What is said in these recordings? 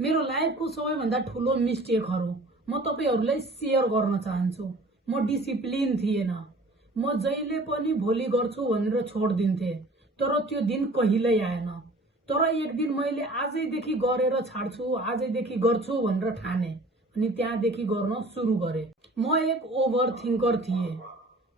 मेरो लाइफको सबैभन्दा ठूलो मिस्टेकहरू म तपाईहरुलाई शेयर गर्न चाहन्छु। म डिसिप्लिन थिएन। म जहिले पनि भोलि गर्छु भनेर छोड्दिन्थे, तर त्यो दिन कहिल्यै आएन। तर एक दिन मैले आजैदेखि गरेर छाड्छु, आजैदेखि गर्छु भनेर ठाने अनि त्यहाँदेखि गर्न सुरु गरे। म एक ओभर थिंकर थिए।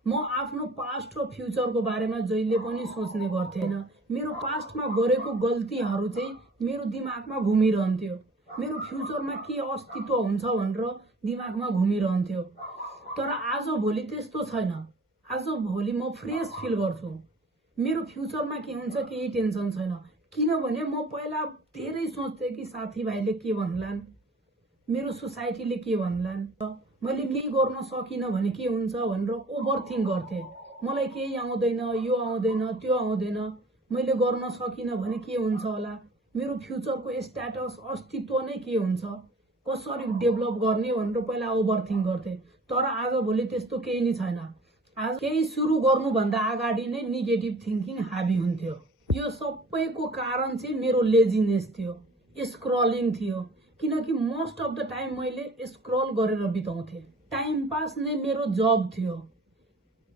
म आफ्नो पास्ट र फ्युचरको बारेमा जहिले पनि सोच्ने गर्थेन। मेरो पास्टमा गरेको गल्तीहरू चाहिँ मेरो दिमागमा घुमिरहन्थ्यो। मेरो फ्युचरमा के अस्तित्व हुन्छ भनेर दिमागमा घुमिरहन्थ्यो। तर आज भोलि त्यस्तो छैन। आज भोलि म फ्रेश फिल गर्छु। मेरो फ्युचरमा के हुन्छ केही टेन्सन छैन, किनभने म पहिला धेरै सोच्थे कि साथीभाइले के भन्लान्, मेरो सोसाइटीले के भन्लान्, मैले केही गर्न सकिन भने के हुन्छ भनेर ओभर थिंक गर्थे। मलाई केही आउँदैन, यो आउँदैन, त्यो आउँदैन, मैले गर्न सकिन भने के हुन्छ होला, मेरो फ्युचरको स्ट्याटस अस्तित्व नै के हुन्छ, कसरी डेभलप गर्ने भनेर पहिला ओभर थिंक गर्थे। तर आज भोलि त्यस्तो केही नै छैन। आज केही सुरु गर्नुभन्दा अगाडि नै नेगेटिभ थिंकिङ हाबी हुन्थ्यो। यो सबैको कारण चाहिँ मेरो लेजिनेस थियो, स्क्रलिङ थियो। किनकि मोस्ट अफ द टाइम मैले स्क्रल गरेर बिताउँथे। टाइम पास नै मेरो जब थियो।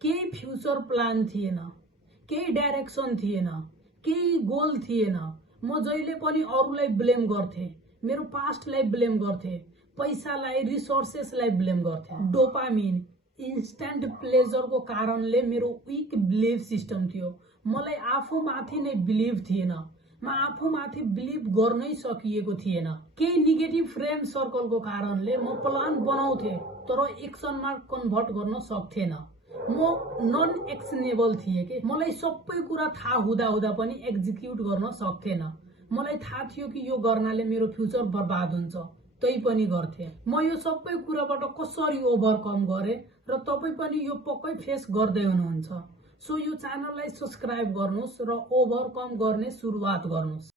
केही फ्युचर प्लान थिएन, केही डाइरेक्सन थिएन, केही गोल थिएन। म जहिले पनि अरूलाई ब्लेम गर्थे, मेरो पास्टलाई ब्लेम गर्थे, पैसालाई, रिसोर्सेसलाई ब्लेम गर्थे। डोपामिन, इन्स्ट्यान्ट प्लेजरको कारणले मेरो विक बिलिफ सिस्टम थियो। मलाई आफूमाथि नै बिलिभ थिएन। म आफूमाथि बिलिभ गर्नै सकिएको थिएन। केही नेगेटिभ फ्रेन्ड सर्कलको कारणले म प्लान बनाउँथे तर एक्सनमा कन्भर्ट गर्न सक्थेन। म नन एक्सनेबल थिए के। मलाई सबै कुरा थाहा हुँदा पनि एक्जिक्युट गर्न सक्थेन। मलाई थाहा थियो कि यो गर्नाले मेरो फ्युचर बर्बाद हुन्छ, तै पनि गर्थे। म यो सबै कुराबाट कसरी ओभरकम गरे र तपाई पनि यो पक्कै फेस गर्दै हुनुहुन्छ। सो यो च्यानललाई सब्स्क्राइब गर्नुस् र ओभरकम गर्ने सुरुवात गर्नुस्।